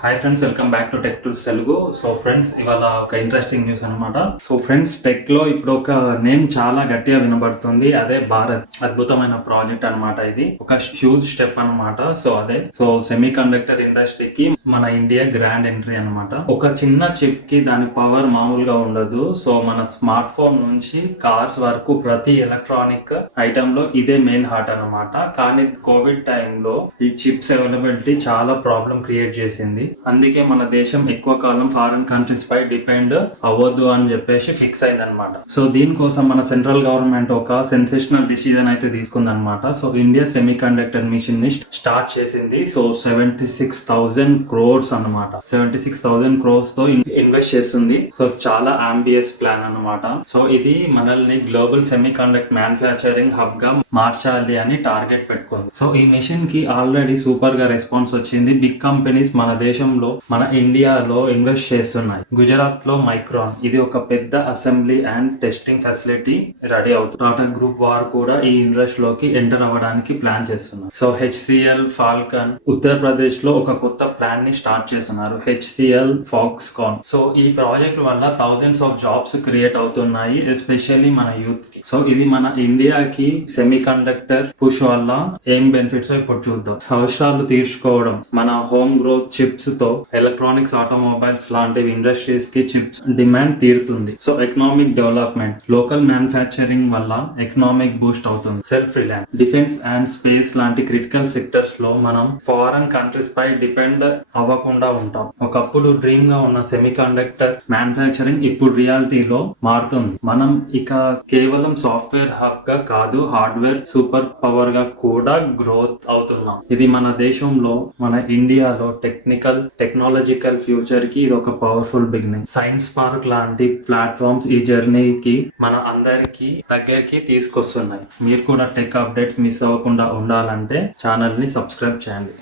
Hi friends, welcome back to tech tools Telugu. So friends, ఇవాళ ఒక interesting news అనమాట. So friends, tech లో ఇప్పుడు ఒక నేమ్ చాలా గట్టిగా వినబడుతుంది. అదే భారత్. అద్భుతమైన ప్రాజెక్ట్ అనమాట. ఇది ఒక హ్యూజ్ స్టెప్ అనమాట. సో సెమీ కండక్టర్ ఇండస్ట్రీకి మన ఇండియా గ్రాండ్ ఎంట్రీ అనమాట. ఒక చిన్న చిప్ కి దాని పవర్ మామూలుగా ఉండదు. సో మన స్మార్ట్ ఫోన్ నుంచి కార్స్ వరకు ప్రతి ఎలక్ట్రానిక్ ఐటమ్ లో ఇదే మెయిన్ హార్ట్ అనమాట. కానీ కోవిడ్ టైంలో ఈ చిప్స్ అవైలబిలిటీ చాలా ప్రాబ్లం క్రియేట్ చేసింది. అందుకే మన దేశం ఎక్కువ కాలం ఫారెన్ కంట్రీస్ పై డిపెండ్ అవ్వద్దు అని చెప్పేసి ఫిక్స్ అయింది అనమాట. సో దీనికోసం మన సెంట్రల్ గవర్నమెంట్ ఒక సెన్సేషనల్ డిసిజన్ అయితే తీసుకుందనమాట. So India semiconductor mission ని స్టార్ట్ చేసింది. సో 76,000 crores అనమాట. 76,000 crores తో ఇన్వెస్ట్ చేస్తుంది. సో చాలా అంబియస్ ప్లాన్ అనమాట. సో ఇది మనల్ని global semi conductor manufacturing hub గా మార్చాలి అని టార్గెట్ పెట్టుకుంది. సో ఈ మిషన్ కి ఆల్రెడీ సూపర్ గా రెస్పాన్స్ వచ్చింది. బిగ్ కంపెనీస్ మన దేశంలో, మన ఇండియాలో ఇన్వెస్ట్ చేస్తున్నాయి. గుజరాత్ లో మైక్రాన్, ఇది ఒక పెద్ద assembly and testing facility ready అవుతుంది. టాటా గ్రూప్ వారు కూడా ఈ ఇండస్ట్రీ లోకి ఎంటర్ అవ్వడానికి ప్లాన్ చేస్తున్నారు. సో HCL, ఫాల్కన్ ఉత్తరప్రదేశ్ లో ఒక కొత్త ప్లాన్ ని స్టార్ట్ చేస్తున్నారు. HCL Foxconn. సో ఈ ప్రాజెక్ట్ వల్ల థౌజండ్స్ ఆఫ్ జాబ్స్ క్రియేట్ అవుతున్నాయి, ఎస్పెషల్లీ మన యూత్ కి. సో ఇది మన ఇండియాకి సెమీ కండక్టర్ పుష్ వల్ల ఏం బెనిఫిట్స్ ఇప్పుడు చూద్దాం. అవసరాలు తీర్చుకోవడం, మన హోమ్ గ్రోత్ చిప్స్ తో ఎలక్ట్రానిక్స్, ఆటోమొబైల్స్ లాంటివి ఇండస్ట్రీస్ కి చిప్స్ డిమాండ్ తీరుతుంది. So economic development, local manufacturing వల్ల ఎకనామిక్ బూస్ట్ అవుతుంది. Self Reliance, defence and space లాంటి క్రిటికల్ సెక్టర్స్ లో మనం ఫారెన్ కంట్రీస్ పై డిపెండ్ అవ్వకుండా ఉంటాం. ఒకప్పుడు డ్రీమ్ గా ఉన్న సెమీ కండక్టర్ మ్యానుఫ్యాక్చరింగ్ ఇప్పుడు రియాలిటీలో మారుతుంది. మనం ఇక కేవలం సాఫ్ట్వేర్ హబ్ గా కాదు, హార్డ్వేర్ సూపర్ పవర్ గా కూడా గ్రోత్ అవుతున్నాం. ఇది మన దేశంలో, మన ఇండియాలో టెక్నాలజికల్ ఫ్యూచర్ కి ఇది ఒక పవర్ఫుల్ బిగినింగ్. సైన్స్ పార్క్ లాంటి ప్లాట్ఫామ్స్ ఈ జర్నీకి మన అందరికి దగ్గరికి తీసుకొస్తున్నాయి. మీరు కూడా టెక్ అప్డేట్స్ మిస్ అవ్వకుండా ఉండాలంటే ఛానల్ ని సబ్స్క్రైబ్ చేయండి.